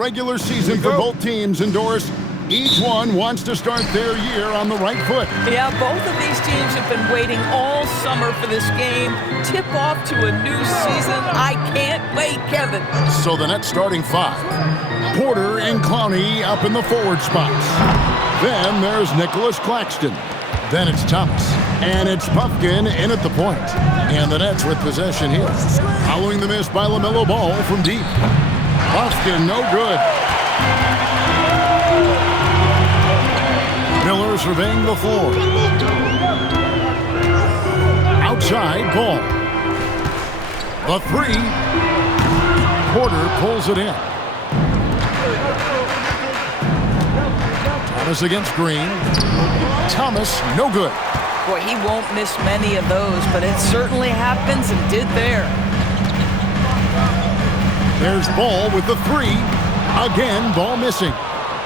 Regular season for both teams indoors. Each one wants to start their year on the right foot. Yeah, both of these teams have been waiting all summer for this game. Tip off to a new season. I can't wait, Kevin. So the Nets starting five. Porter and Clowney up in the forward spots. Then there's Nicholas Claxton. Then it's Thomas. And it's Puffkin in at the point. And the Nets with possession here. Following the miss by LaMelo Ball from deep. Puffkin no good. Miller surveying the floor. Outside Ball. The three. Porter pulls it in. Thomas against Green. Thomas, no good. Boy, he won't miss many of those, but it certainly happens and did there. There's Ball with the three. Again, Ball missing.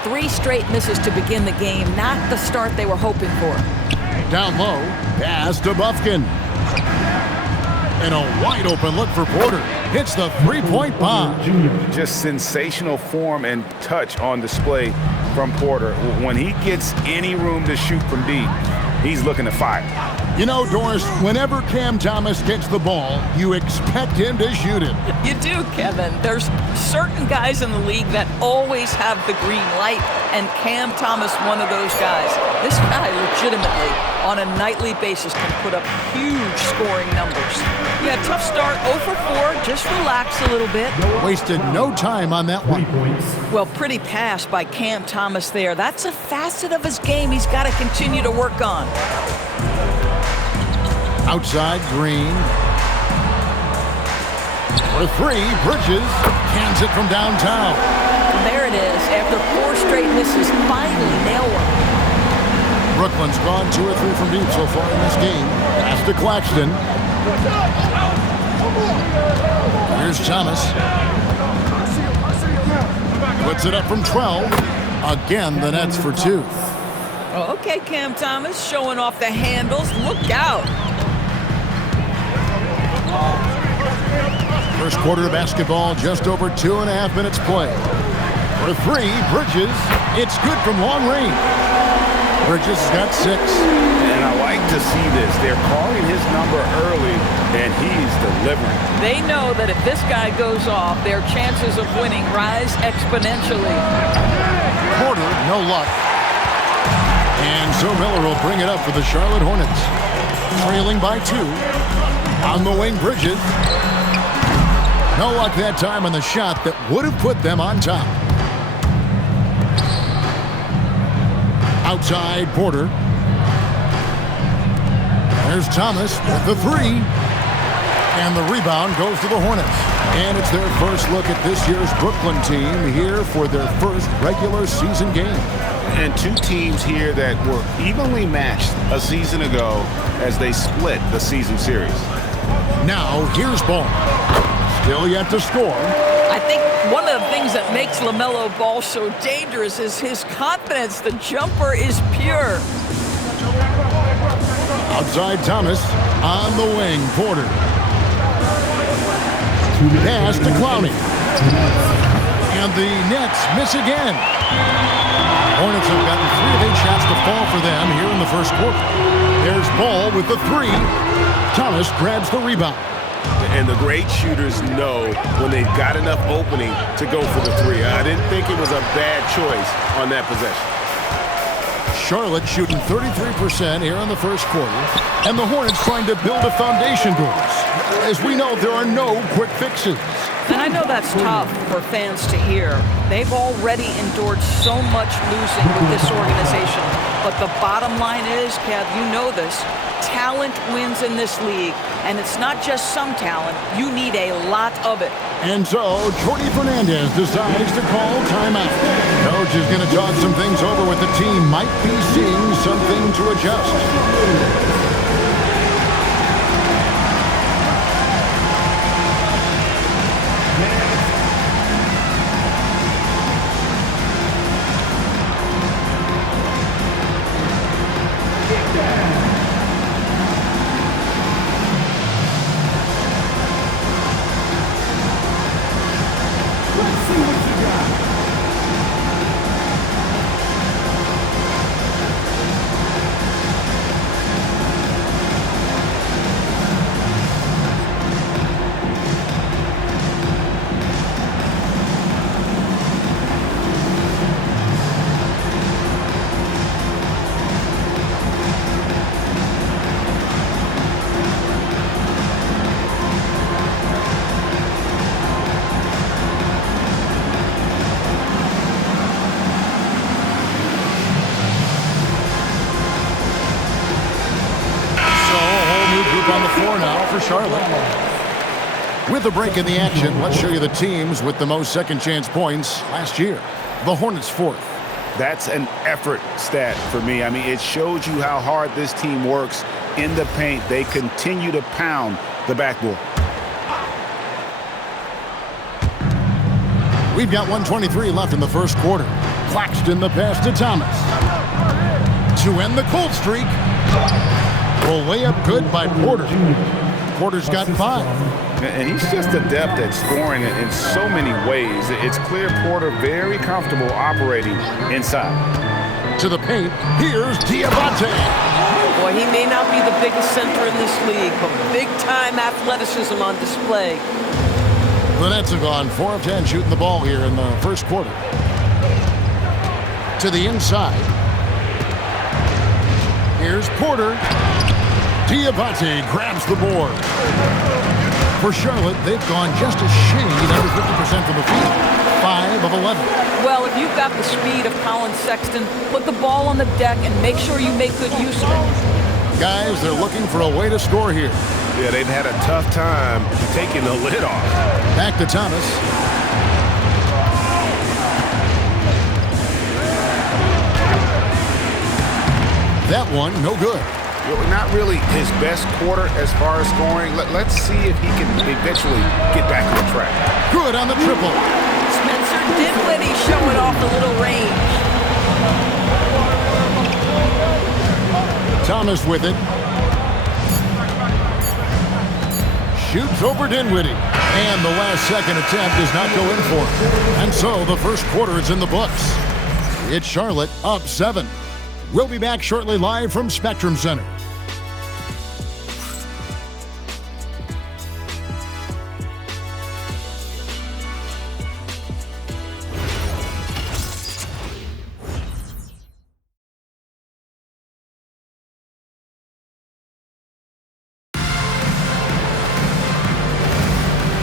3 straight misses to begin the game, not the start they were hoping for. Down low, pass to Buffkin. And a wide open look for Porter. Hits the three-point bomb. Just sensational form and touch on display from Porter. When he gets any room to shoot from deep, he's looking to fire. You know, Doris, whenever Cam Thomas gets the ball, you expect him to shoot it. You do, Kevin. There's certain guys in the league that always have the green light, and Cam Thomas, one of those guys. This guy legitimately, on a nightly basis, can put up huge scoring numbers. Yeah, tough start, 0 for 4. Just relax a little bit. Wasted no time on that one. Well, pretty pass by Cam Thomas there. That's a facet of his game he's got to continue to work on. Outside Green. For three, Bridges cans it from downtown. There it is. After 4 straight misses, finally nail one. Brooklyn's gone 2 or 3 from deep so far in this game. Pass to Claxton. Here's Thomas. Puts it up from 12. Again, the Nets for 2. Oh, okay, Cam Thomas showing off the handles. Look out. First quarter of basketball, just over 2.5 minutes play. For 3, Bridges. It's good from long range. Bridges has got 6. And I like to see this. They're calling his number early, and he's delivering. They know that if this guy goes off, their chances of winning rise exponentially. Porter, no luck. And so Miller will bring it up for the Charlotte Hornets. Trailing by 2. On the wing, Bridges. No luck that time on the shot that would have put them on top. Outside, Porter. There's Thomas with the 3. And the rebound goes to the Hornets. And it's their first look at this year's Brooklyn team here for their first regular season game. And 2 teams here that were evenly matched a season ago as they split the season series. Now, here's Ball. Still yet to score. I think one of the things that makes LaMelo Ball so dangerous is his confidence. The jumper is pure. Outside Thomas. On the wing, Porter. Pass to Clowney. And the Nets miss again. Hornets have gotten 3 of 8 shots to fall for them here in the first quarter. There's Ball with the 3. Thomas grabs the rebound. And the great shooters know when they've got enough opening to go for the 3. I didn't think it was a bad choice on that possession. Charlotte shooting 33% here in the first quarter. And the Hornets trying to build a foundation, Doris. As we know, there are no quick fixes. And I know that's tough for fans to hear. They've already endured so much losing with this organization. But the bottom line is, Kev, you know this, talent wins in this league. And it's not just some talent. You need a lot of it. And so, Jordi Fernandez decides to call timeout. Coach is going to talk some things over with the team. Might be seeing something to adjust. Charlotte. With a break in the action, let's show you the teams with the most second chance points last year. The Hornets 4th. That's an effort stat for me. I mean, it shows you how hard this team works in the paint. They continue to pound the backboard. We've got 1:23 left in the first quarter. Claxton the pass to Thomas. To end the cold streak. Well, layup good by Porter. Porter's got 5. And he's just adept at scoring in so many ways. It's clear Porter very comfortable operating inside. To the paint, here's Diabate. Boy, he may not be the biggest center in this league, but big-time athleticism on display. The Nets have gone 4 of 10 shooting the ball here in the first quarter. To the inside. Here's Porter. Diabate grabs the board. For Charlotte, they've gone just a shade under 50% from the field. 5 of 11. Well, if you've got the speed of Colin Sexton, put the ball on the deck and make sure you make good use of it. Guys, they're looking for a way to score here. Yeah, they've had a tough time taking the lid off. Back to Thomas. That one, no good. Not really his best quarter as far as scoring. Let's see if he can eventually get back on track. Good on the triple. Spencer Dinwiddie showing off a little range. Thomas with it. Shoots over Dinwiddie. And the last second attempt does not go in for him. And so the first quarter is in the books. It's Charlotte up 7. We'll be back shortly live from Spectrum Center.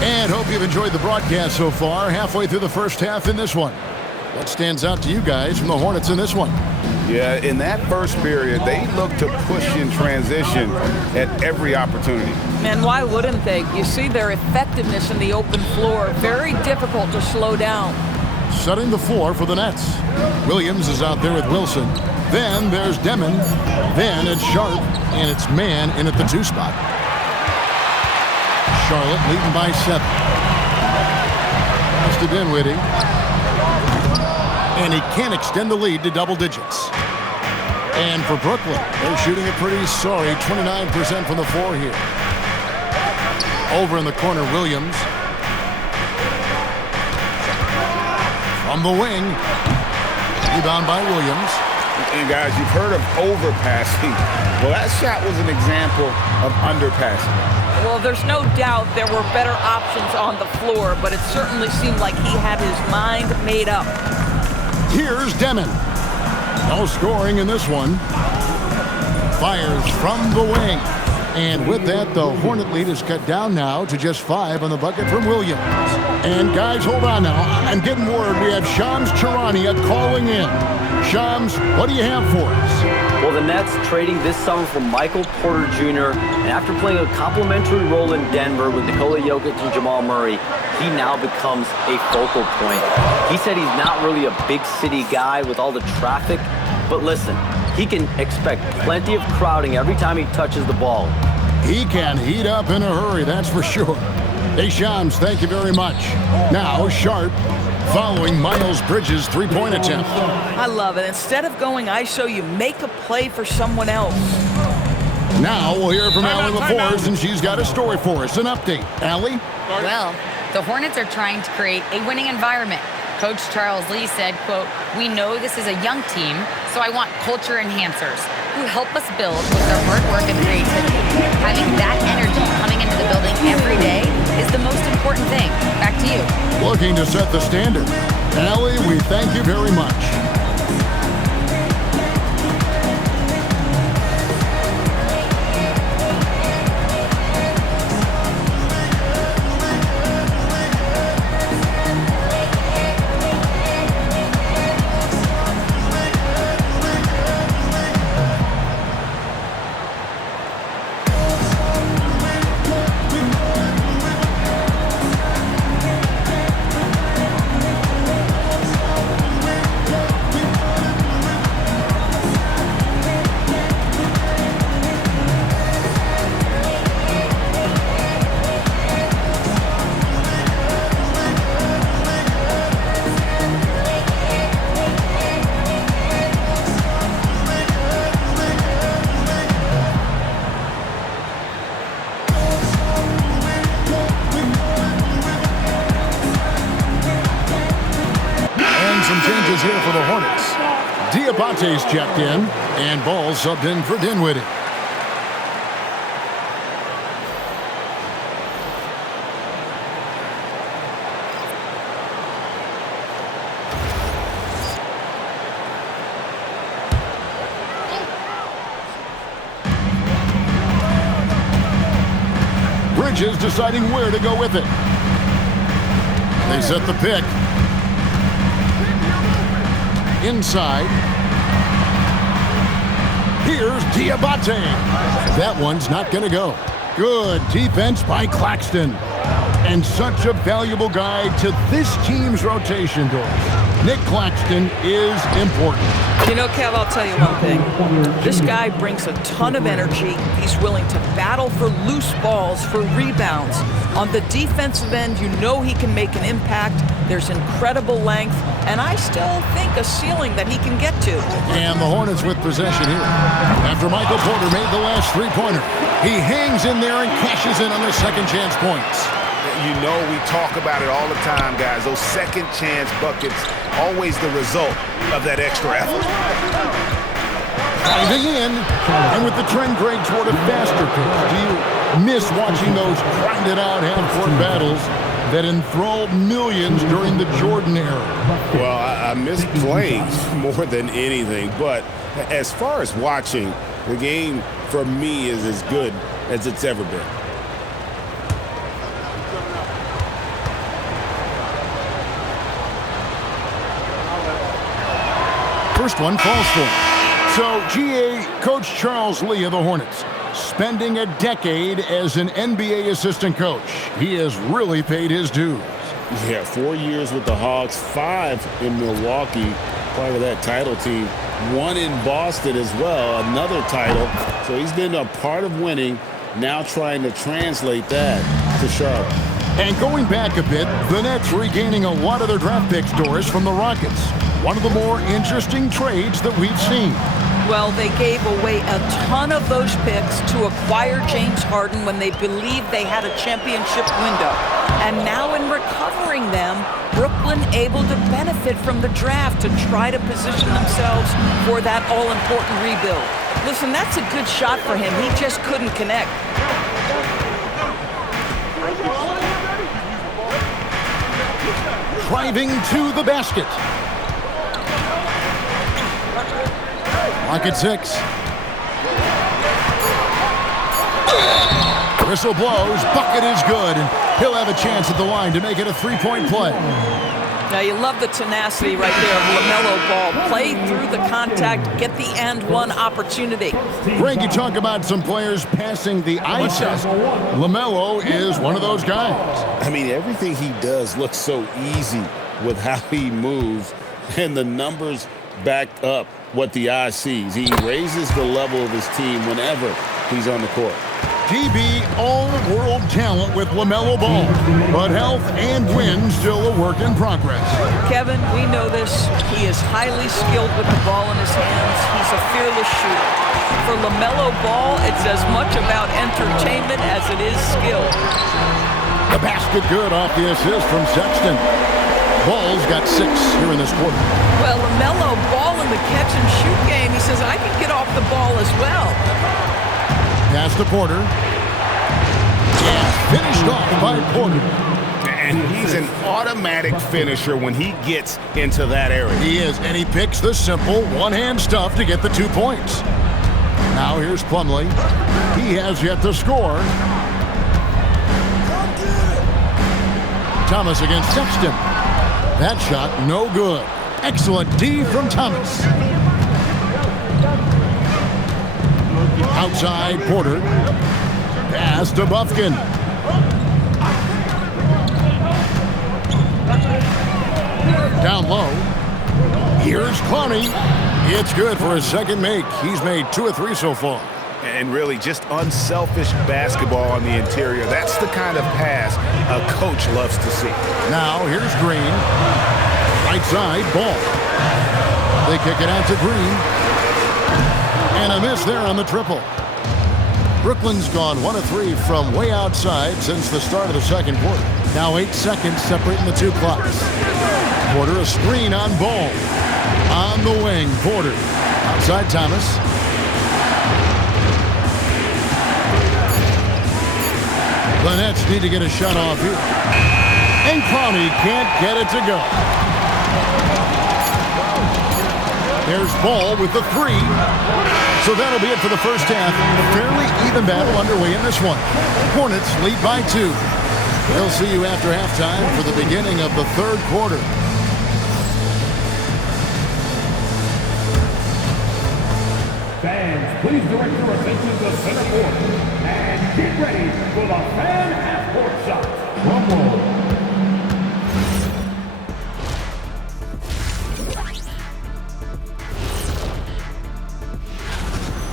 And hope you've enjoyed the broadcast so far. Halfway through the first half in this one. What stands out to you guys from the Hornets in this one? Yeah, in that first period, they looked to push in transition at every opportunity. Man, why wouldn't they? You see their effectiveness in the open floor. Very difficult to slow down. Setting the floor for the Nets. Williams is out there with Wilson. Then there's Demon. Then it's Sharp. And it's Man in at the 2 spot. Charlotte leading by 7. Pass to Dinwiddie. And he can't extend the lead to double digits. And for Brooklyn, they're shooting a pretty sorry 29% from the floor here. Over in the corner, Williams. From the wing. Rebound by Williams. And guys, you've heard of overpassing. Well, that shot was an example of underpassing. Well, there's no doubt there were better options on the floor, but it certainly seemed like he had his mind made up. Here's Demon. No scoring in this one. Fires from the wing. And with that, the Hornet lead is cut down now to just 5 on the bucket from Williams. And guys, hold on now. I'm getting word we have Shams Charania calling in. Shams, what do you have for us? Well, the Nets trading this summer for Michael Porter Jr. And after playing a complimentary role in Denver with Nikola Jokic and Jamal Murray, he now becomes a focal point. He said he's not really a big city guy with all the traffic, but listen, he can expect plenty of crowding every time he touches the ball. He can heat up in a hurry, that's for sure. Hey, Shams, thank you very much. Now, Sharp, following Miles Bridges' 3-point attempt. I love it. Instead of going ISO, you make a play for someone else. Now we'll hear from Allie LaForce, and she's got a story for us. An update. Allie? Well, the Hornets are trying to create a winning environment. Coach Charles Lee said, quote, "We know this is a young team, so I want culture enhancers who help us build with their hard work and creativity. Having that energy coming into the building every day is the most important thing." Back to you. Looking to set the standard. Allie, we thank you very much. Making some changes here for the Hornets. Diabate's checked in, and Ball subbed in for Dinwiddie. Bridges deciding where to go with it. They set the pick. Inside. Here's Diabate. That one's not going to go. Good defense by Claxton. And such a valuable guy to this team's rotation doors. Nick Claxton is important. You know, Kev, I'll tell you one thing. This guy brings a ton of energy. He's willing to battle for loose balls, for rebounds. On the defensive end, you know he can make an impact. There's incredible length, and I still think a ceiling that he can get to. And the Hornets with possession here. After Michael Porter made the last three-pointer, he hangs in there and cashes in on the second chance points. You know we talk about it all the time, guys. Those second chance buckets, always the result of that extra effort. Driving in, and with the trend grade toward a faster pace. Do you miss watching those grinded out half-court battles that enthralled millions during the Jordan era? Well, I miss playing more than anything, but as far as watching, the game for me is as good as it's ever been. First one falls for him. So, GA, Coach Charles Lee of the Hornets, spending a decade as an NBA assistant coach. He has really paid his dues. Yeah, 4 years with the Hawks, 5 in Milwaukee, part of that title team. 1 in Boston as well, another title. So he's been a part of winning, now trying to translate that to Charlotte. And going back a bit, the Nets regaining a lot of their draft picks, Doris, from the Rockets. One of the more interesting trades that we've seen. Well, they gave away a ton of those picks to acquire James Harden when they believed they had a championship window. And now in recovering them, Brooklyn able to benefit from the draft to try to position themselves for that all-important rebuild. Listen, that's a good shot for him. He just couldn't connect. Driving to the basket. Lock at 6. Whistle blows. Bucket is good. And he'll have a chance at the line to make it a three-point play. Now, you love the tenacity right there of LaMelo Ball. Play through the contact, get the and one opportunity. Greg, you talk about some players passing the eye test. LaMelo is one of those guys. I mean, everything he does looks so easy with how he moves, and the numbers back up what the eye sees. He raises the level of his team whenever he's on the court. DB all-world talent with LaMelo Ball, but health and win still a work in progress. Kevin, we know this. He is highly skilled with the ball in his hands. He's a fearless shooter. For LaMelo Ball, it's as much about entertainment as it is skill. The basket good off the assist from Sexton. Ball's got 6 here in this quarter. Well, LaMelo Ball in the catch-and-shoot game, he says, I can get off the ball as well. Pass to Porter. And finished off by Porter. And he's an automatic finisher when he gets into that area. He is, and he picks the simple one-hand stuff to get the 2 points. Now here's Plumlee. He has yet to score. Thomas against Sexton. That shot no good. Excellent D from Thomas. Outside Porter. Pass to Bufkin. Down low. Here's Clowney. It's good for his second make. He's made 2 or 3 so far. And really just unselfish basketball on the interior. That's the kind of pass a coach loves to see. Now here's Green. Right side, Ball. They kick it out to Green. And a miss there on the triple. Brooklyn's gone 1 of 3 from way outside since the start of the second quarter. Now 8 seconds separating the 2 clocks. Porter, a screen on Ball. On the wing, Porter. Outside Thomas. The Nets need to get a shot off here. And Clowney can't get it to go. There's Ball with the three. So that'll be it for the first half. A fairly even battle underway in this one. Hornets lead by 2. We'll see you after halftime for the beginning of the third quarter. Fans, please direct your attention to center court and get ready for the fan half-court shot. Drum roll.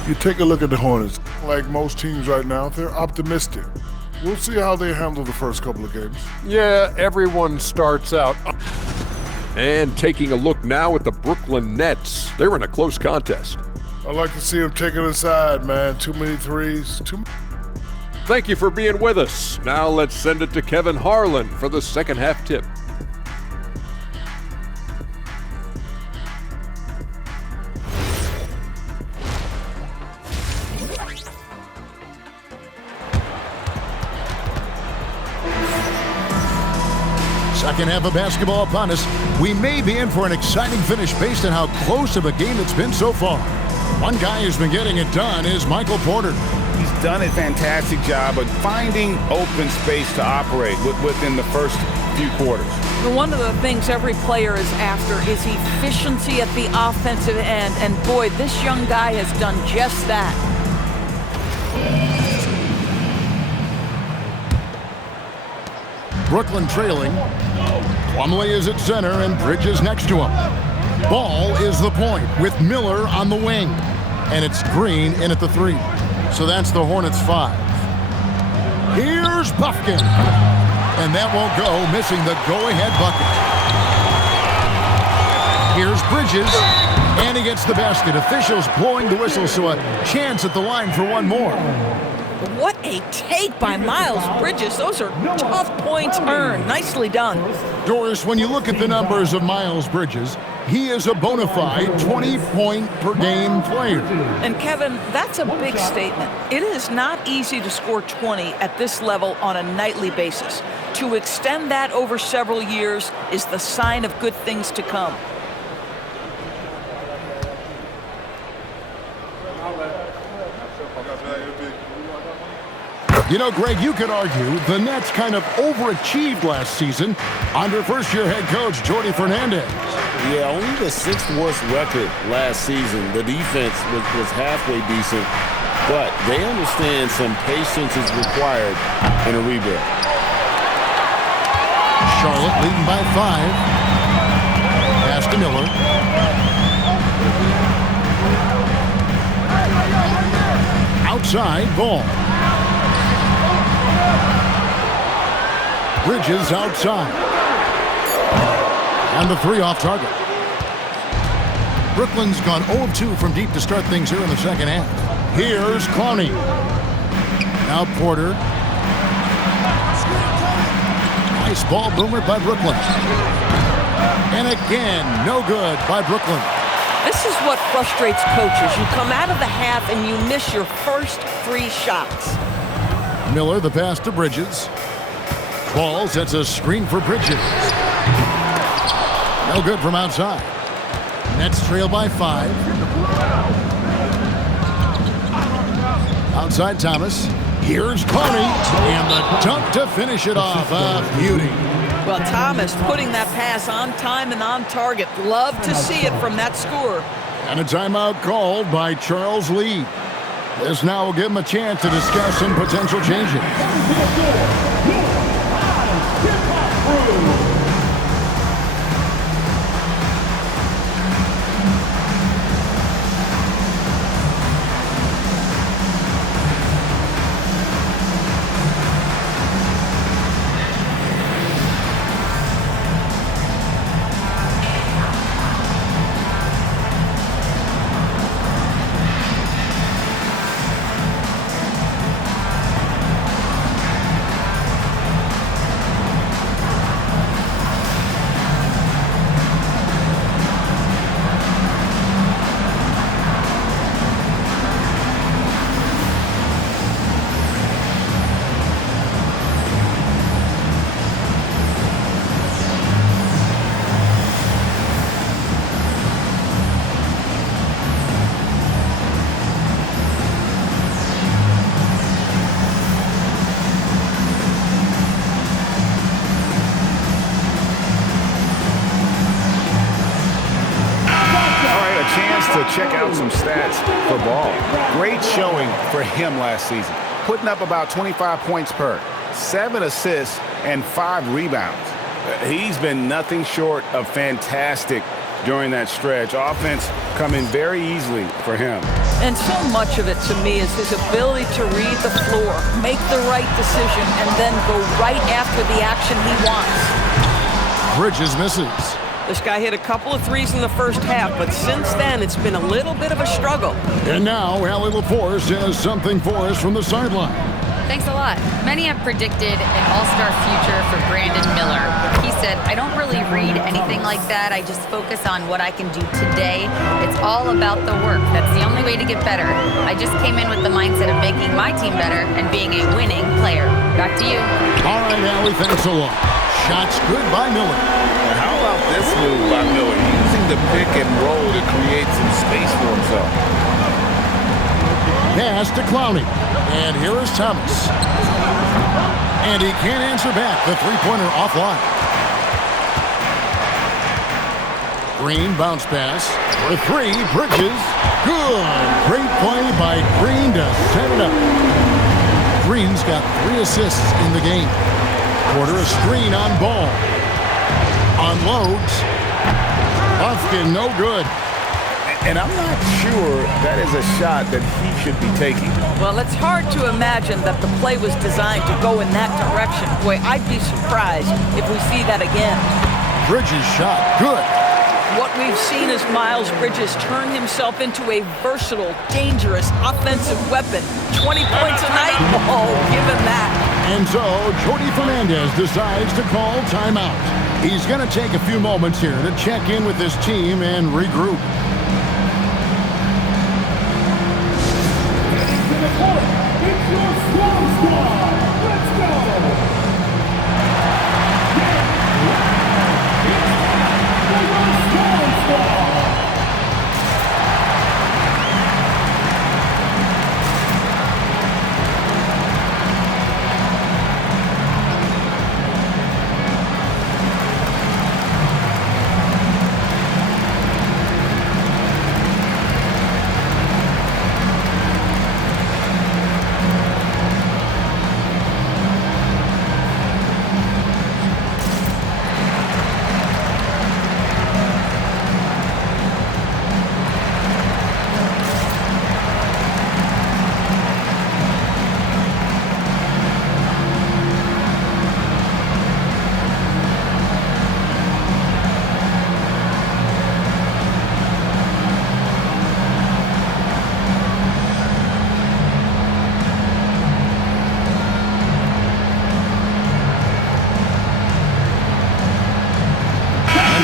You take a look at the Hornets. Like most teams right now, they're optimistic. We'll see how they handle the first couple of games. Yeah, everyone starts out. And taking a look now at the Brooklyn Nets. They're in a close contest. I like to see them take it inside, man. Too many threes. Thank you for being with us. Now let's send it to Kevin Harlan for the second half tip. Second half of basketball upon us. We may be in for an exciting finish based on how close of a game it's been so far. One guy who's been getting it done is Michael Porter. He's done a fantastic job of finding open space to operate within the first few quarters. One of the things every player is after is efficiency at the offensive end, and boy, this young guy has done just that. Brooklyn trailing. Plumlee is at center and Bridges next to him. Ball is the point with Miller on the wing. And it's Green in at the 3. So that's the Hornets 5. Here's Buffkin. And that won't go, missing the go-ahead bucket. Here's Bridges. And he gets the basket. Officials blowing the whistle, so a chance at the line for one more. What a take by Miles Bridges. Those are tough points earned. Nicely done. Doris, when you look at the numbers of Miles Bridges, he is a bona fide 20-point-per-game player. And Kevin, that's a big statement. It is not easy to score 20 at this level on a nightly basis. To extend that over several years is the sign of good things to come. You know, Greg, you could argue the Nets kind of overachieved last season under first-year head coach Jordi Fernandez. Yeah, only the 6th worst record last season. The defense was halfway decent, but they understand some patience is required in a rebuild. Charlotte leading by 5. Pass to Miller. Outside, Ball. Bridges outside. And the 3 off target. Brooklyn's gone 0 of 2 from deep to start things here in the second half. Here's Clowney. Now Porter. Nice ball boomer by Brooklyn. And again, no good by Brooklyn. This is what frustrates coaches. You come out of the half and you miss your first 3 shots. Miller, the pass to Bridges. Ball sets a screen for Bridges. No good from outside. Nets trail by 5. Outside Thomas. Here's Clowney. And the dunk to finish it off. A beauty. Well, Thomas putting that pass on time and on target. Love to see it from that score. And a timeout called by Charles Lee. This now will give him a chance to discuss some potential changes. chance to check out some stats for Ball. Great showing for him last season, putting up about 25 points per, 7 assists, and 5 rebounds. He's been nothing short of fantastic during that stretch. Offense coming very easily for him. And so much of it to me is his ability to read the floor, make the right decision, and then go right after the action he wants. Bridges misses. This guy hit a couple of threes in the first half, but since then it's been a little bit of a struggle. And now Allie LaForce has something for us from the sideline. Thanks a lot. Many have predicted an all-star future for Brandon Miller. He said, I don't really read anything like that. I just focus on what I can do today. It's all about the work. That's the only way to get better. I just came in with the mindset of making my team better and being a winning player. Back to you. All right, Allie, thanks a lot. Shots good by Miller. And how about this move by Miller? Using the pick and roll to create some space for himself. Pass to Clowney. And here is Thomas. And he can't answer back. The three-pointer offline. Green bounce pass. For 3, Bridges. Good. Great play by Green to set it up. Green's got 3 assists in the game. Porter a screen on Ball. Unloads. Buffkin no good. And I'm not sure that is a shot that he should be taking. Well, it's hard to imagine that the play was designed to go in that direction. Boy, I'd be surprised if we see that again. Bridges shot. Good. What we've seen is Miles Bridges turn himself into a versatile, dangerous offensive weapon. 20 points a night? Oh, give him that. And so, Jordi Fernandez decides to call timeout. He's going to take a few moments here to check in with his team and regroup. It's your squad squad. Let's go.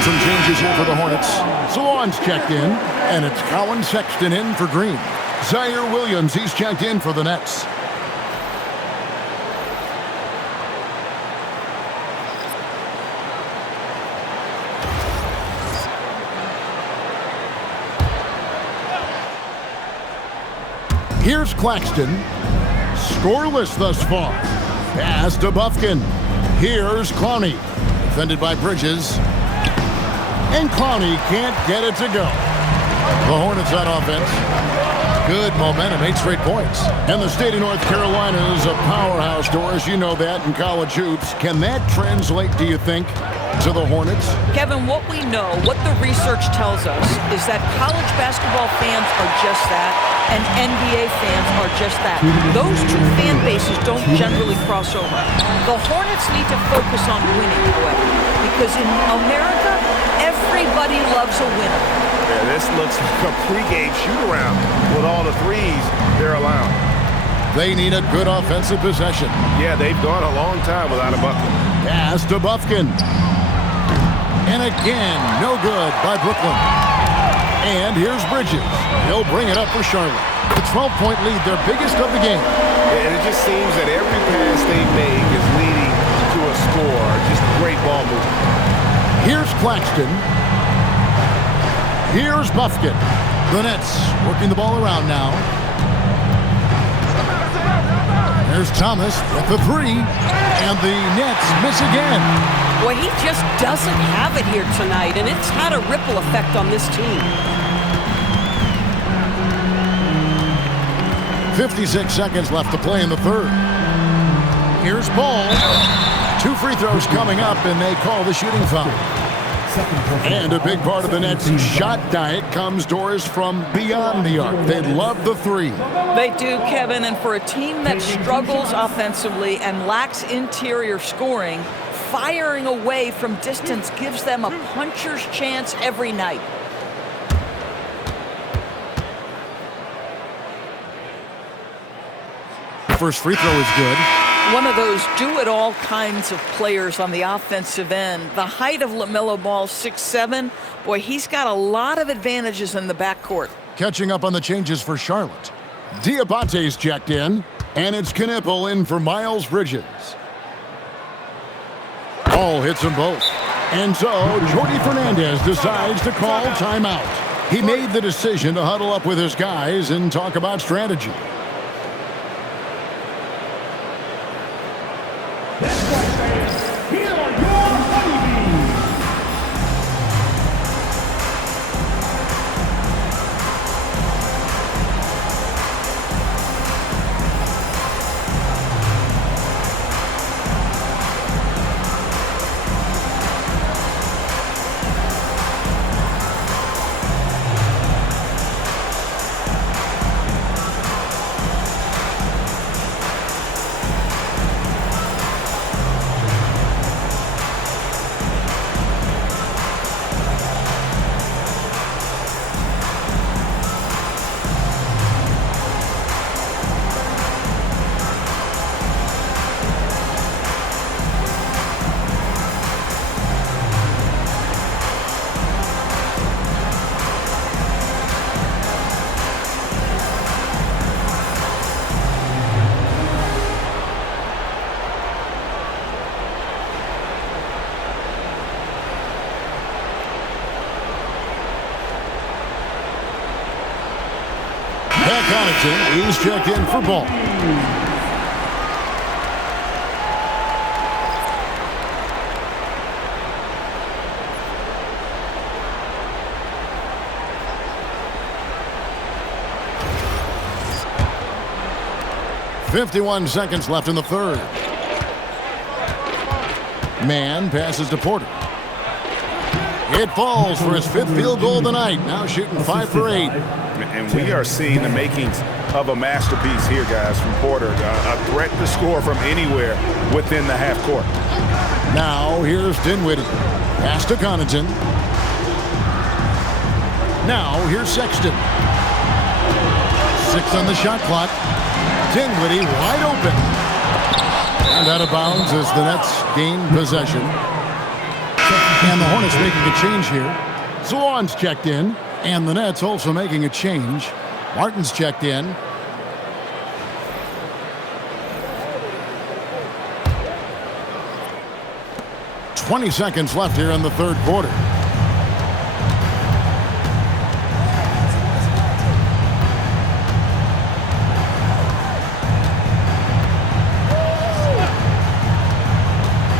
Some changes here for the Hornets. Salon's checked in, and it's Colin Sexton in for Green. Zaire Williams, he's checked in for the Nets. Here's Claxton. Scoreless thus far. Pass to Buffkin. Here's Clowney. Defended by Bridges. And Clowney can't get it to go. The Hornets on offense. Good momentum, 8 straight points. And the state of North Carolina is a powerhouse, Doris. You know that in college hoops. Can that translate, do you think, to the Hornets? Kevin, what we know, what the research tells us, is that college basketball fans are just that, and NBA fans are just that. Those two fan bases don't generally cross over. The Hornets need to focus on winning, however, because in America, everybody loves a winner. Yeah, this looks like a pregame shoot-around with all the threes they're allowing. They need a good offensive possession. Yeah, they've gone a long time without a bucket. Pass to Buffkin. And again, no good by Brooklyn. And here's Bridges. He'll bring it up for Charlotte. The 12-point lead, their biggest of the game. And it just seems that every pass they make is leading to a score. Just great ball movement. Here's Claxton. Here's Buffkin. The Nets working the ball around now. There's Thomas with the 3. And the Nets miss again. Boy, he just doesn't have it here tonight, and it's had a ripple effect on this team. 56 seconds left to play in the third. Here's Ball. 2 free throws coming up, and they call the shooting foul. And a big part of the Nets' shot diet comes doors from beyond the arc. They love the three. They do, Kevin, and for a team that struggles offensively and lacks interior scoring, firing away from distance gives them a puncher's chance every night. First free throw is good. One of those do-it-all kinds of players on the offensive end. The height of LaMelo Ball, 6'7". Boy, he's got a lot of advantages in the backcourt. Catching up on the changes for Charlotte. Diabate's checked in, and it's Knipple in for Miles Bridges. Ball hits them both. And so, Jordi Fernandez decides to call timeout. He made the decision to huddle up with his guys and talk about strategy. Here are your honeybees. He's checked in for Ball. .51 seconds left in the third. Mann passes to Porter. It falls for his 5th field goal of the night. Now shooting 5 for 8. And we are seeing the makings of a masterpiece here, guys, from Porter. A threat to score from anywhere within the half court. Now here's Dinwiddie. Pass to Connaughton. Now here's Sexton. 6 on the shot clock. Dinwiddie wide open. And out of bounds as the Nets gain possession. And the Hornets making a change here. Zawan's checked in. And the Nets also making a change. Martin's checked in. .20 seconds left here in the third quarter.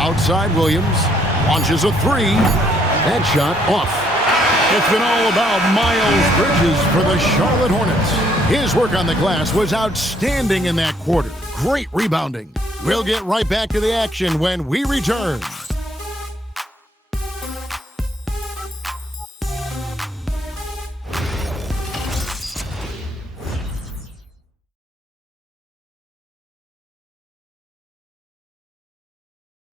Outside Williams. Launches a 3. That shot off. It's been all about Miles Bridges for the Charlotte Hornets. His work on the glass was outstanding in that quarter. Great rebounding. We'll get right back to the action when we return.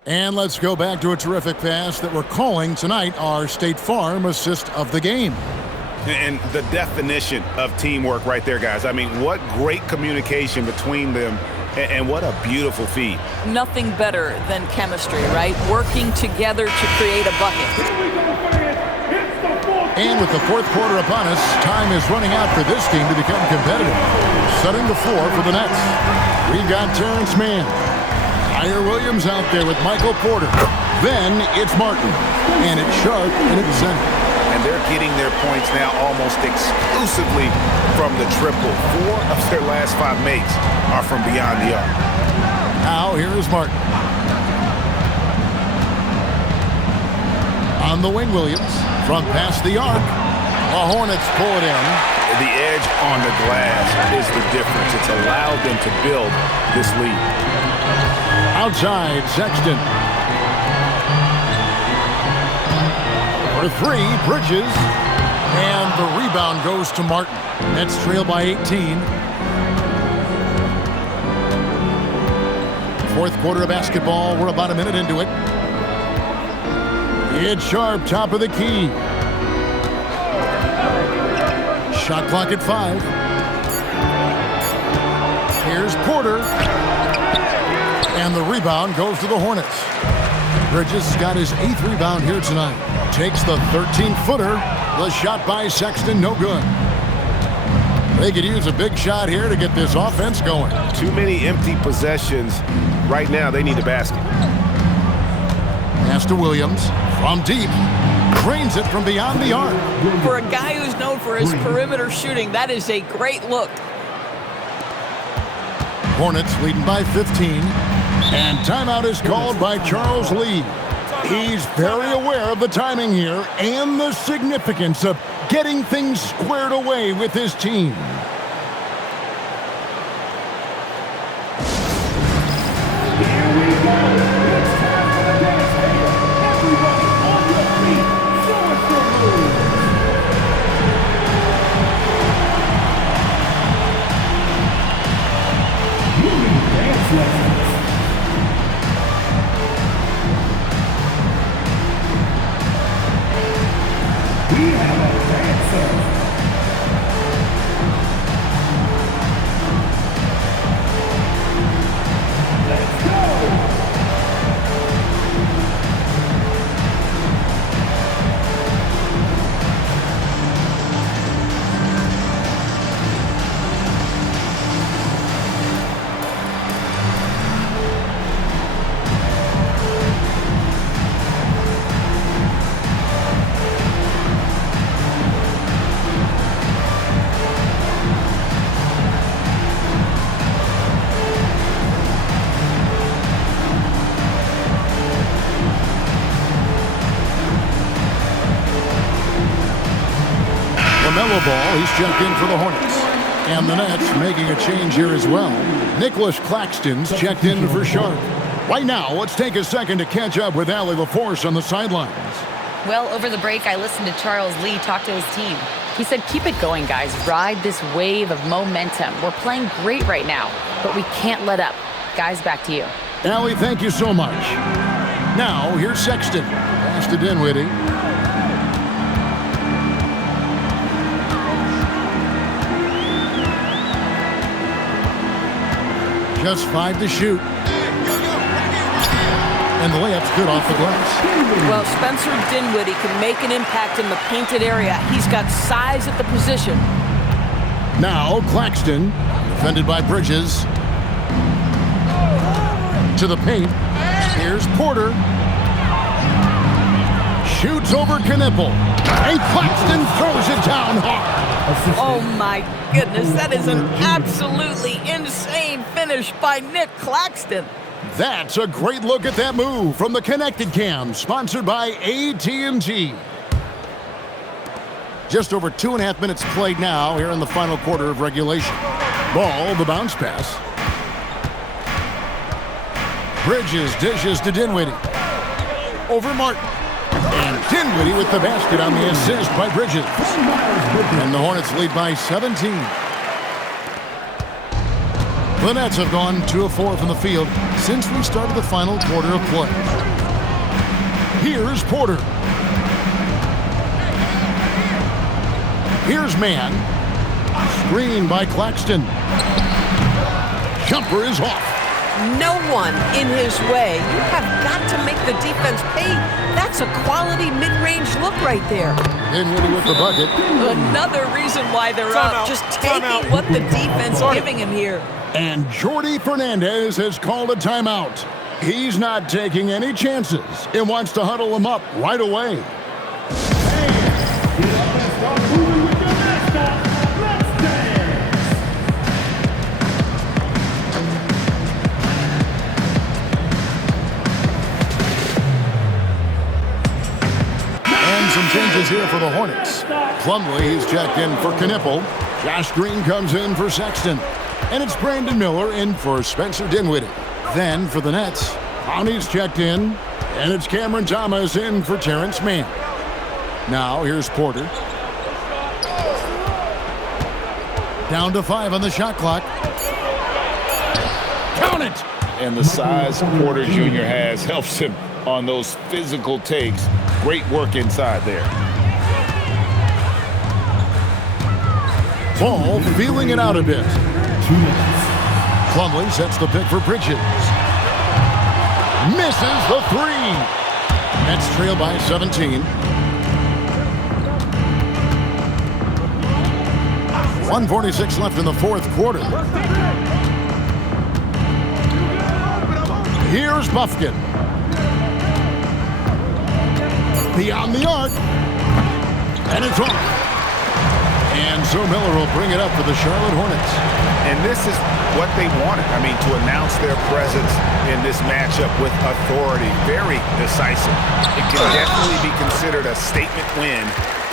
And let's go back to a terrific pass that we're calling tonight our State Farm assist of the game. And the definition of teamwork right there, guys. I mean, what great communication between them, and what a beautiful feed. Nothing better than chemistry, right? Working together to create a bucket. And with the fourth quarter upon us, time is running out for this team to become competitive. Setting the floor for the Nets. We've got Terrence Mann. Tyler Williams out there with Michael Porter. Then it's Martin. And it's Sharp in at center. And they're getting their points now almost exclusively from the triple. 4 of their last 5 makes are from beyond the arc. Now here's Martin. On the wing, Williams. From past the arc. The Hornets pull it in. The edge on the glass is the difference. It's allowed them to build this lead. Outside, Sexton. For three, Bridges. And the rebound goes to Martin. Nets trail by 18. Fourth quarter of basketball. We're about a minute into it. It's Sharp, top of the key. Shot clock at 5. Here's Porter. And the rebound goes to the Hornets. Bridges got his 8th rebound here tonight. Takes the 13-footer. The shot by Sexton, no good. They could use a big shot here to get this offense going. Too many empty possessions. Right now, they need a basket. Pass to Williams from deep. Drains it from beyond the arc. For a guy who's known for his perimeter shooting, that is a great look. Hornets leading by 15. And timeout is called by Charles Lee. He's very aware of the timing here and the significance of getting things squared away with his team. Here we go. It's time for the dance floor. Everybody on your feet. Show us your moves. You need dance lessons. We have a dancer. Let's go. LaMelo Ball, he's checked in for the Hornets. And the Nets making a change here as well. Nicholas Claxton's checked in for Sharp. Right now, let's take a second to catch up with Allie LaForce on the sidelines. Well, over the break, I listened to Charles Lee talk to his team. He said, keep it going, guys. Ride this wave of momentum. We're playing great right now, but we can't let up. Guys, back to you. Allie, thank you so much. Now, here's Sexton. Pass to Dinwiddie. Just 5 to shoot. And the layup's good off the glass. Well, Spencer Dinwiddie can make an impact in the painted area. He's got size at the position. Now Claxton, defended by Bridges. To the paint. Here's Porter. Shoots over Knipple. And Claxton throws it down hard. Oh my goodness, that is an absolutely insane finish by Nick Claxton. That's a great look at that move from the Connected Cam, sponsored by AT&T. Just over 2.5 minutes played now here in the final quarter of regulation. Ball, the bounce pass. Bridges dishes to Dinwiddie. Over Martin. And Dinwiddie with the basket on the assist by Bridges. And the Hornets lead by 17. The Nets have gone 2 of 4 from the field since we started the final quarter of play. Here's Porter. Here's Mann. Screen by Claxton. Jumper is off. No one in his way. You have got to make the defense pay. That's a quality mid-range look right there. Dinwiddie with the bucket. Another reason why they're up. Just taking what the defense is giving him here. And Jordi Fernandez has called a timeout. He's not taking any chances and wants to huddle him up right away. Get up and start moving with your mascot. Let's dance. And some changes is here for the Hornets. Plumlee is checked in for Knipple. Josh Green comes in for Sexton. And it's Brandon Miller in for Spencer Dinwiddie. Then for the Nets, Clowney's checked in. And it's Cameron Thomas in for Terrence Mann. Now here's Porter. Down to 5 on the shot clock. Count it! And the size Porter Jr. has helps him on those physical takes. Great work inside there. Ball feeling it out a bit. Plumlee sets the pick for Bridges. Misses the three. Nets trail by 17. 1:46 left in the fourth quarter. Here's Buffkin. Beyond the arc. And it's off. And so Miller will bring it up for the Charlotte Hornets. And this is what they wanted. I mean, to announce their presence in this matchup with authority. Very decisive. It can definitely be considered a statement win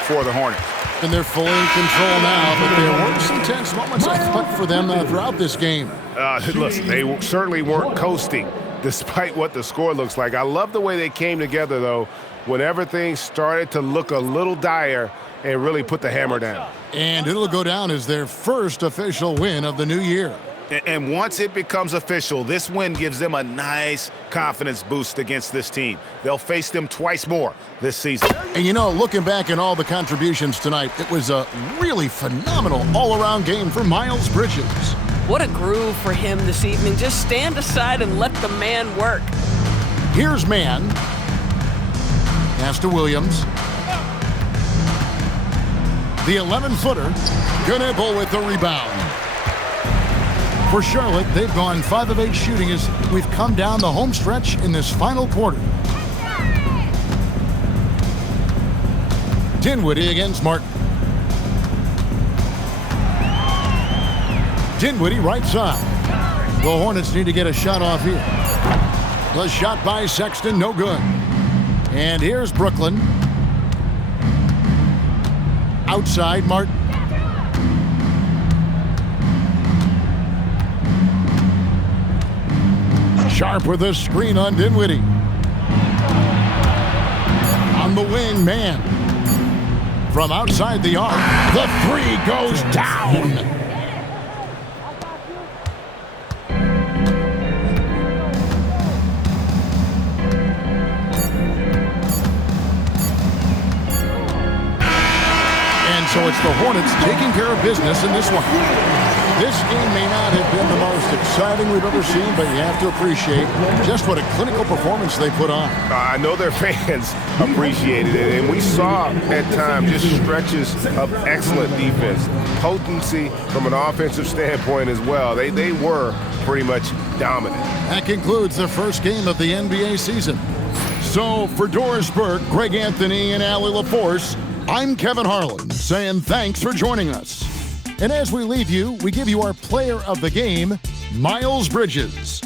for the Hornets. And they're fully in control now, but there were some tense moments afoot for them throughout this game. Listen, they certainly weren't coasting despite what the score looks like. I love the way they came together, though, whenever things started to look a little dire and really put the hammer down. And it'll go down as their first official win of the new year. And once it becomes official, this win gives them a nice confidence boost against this team. They'll face them twice more this season. And you know, looking back at all the contributions tonight, it was a really phenomenal all-around game for Miles Bridges. What a groove for him this evening. Just stand aside and let the man work. Here's Mann. Pass to Williams. The 11-footer. Knipple with the rebound. For Charlotte, they've gone 5 of 8 shooting as we've come down the home stretch in this final quarter. Dinwiddie against Martin. Dinwiddie right side. The Hornets need to get a shot off here. The shot by Sexton, no good. And here's Brooklyn. Outside, Martin. Sharp with a screen on Dinwiddie. On the wing, Mann. From outside the arc, the three goes down. And so it's the Hornets taking care of business in this one. This game may not have been the most exciting we've ever seen, but you have to appreciate just what a clinical performance they put on. I know their fans appreciated it, and we saw at times just stretches of excellent defense, potency from an offensive standpoint as well. They were pretty much dominant. That concludes the first game of the NBA season. So for Doris Burke, Greg Anthony, and Allie LaForce, I'm Kevin Harlan saying thanks for joining us. And as we leave you, we give you our player of the game, Miles Bridges.